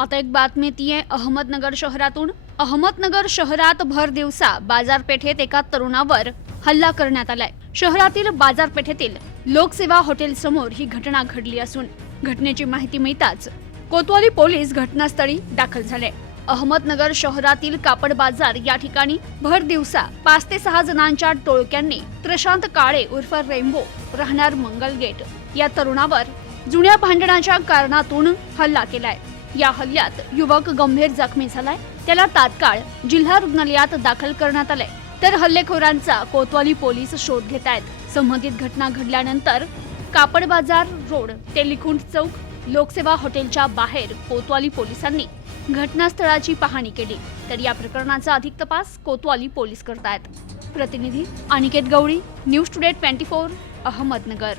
आता एक बातमी येते अहमदनगर शहरातून. अहमदनगर शहरात भर दिवसा बाजारपेठेत एका तरुणावर हल्ला करण्यात आलाय. शहरातील बाजारपेठेतील लोकसेवा हॉटेल समोर ही घटना घडली असून घटनेची माहिती मिळताच कोतवाली पोलीस घटनास्थळी दाखल झाले. अहमदनगर शहरातील कापड बाजार या ठिकाणी भर दिवसा पाच ते सहा जणांच्या टोळक्यांनी प्रशांत काळे उर्फ रेम्बो राहणार मंगल गेट या तरुणावर जुन्या भांडणाच्या कारणातून हल्ला केलाय. या हल्ल्यात युवक गंभीर जखमी झालाय. त्याला तात्काळ जिल्हा रुग्णालयात दाखल करण्यात आलंय. तर हल्लेखोरांचा कोतवाली पोलीस शोध घेत आहेत. संबंधित घटना घडल्यानंतर कापड बाजार रोड टेलिकुंड चौक लोकसेवा हॉटेलच्या बाहेर कोतवाली पोलिसांनी घटनास्थळाची पाहणी केली. तर या प्रकरणाचा अधिक तपास कोतवाली पोलीस करतायत. प्रतिनिधी Aniket Gawali news today twenty four Ahmednagar.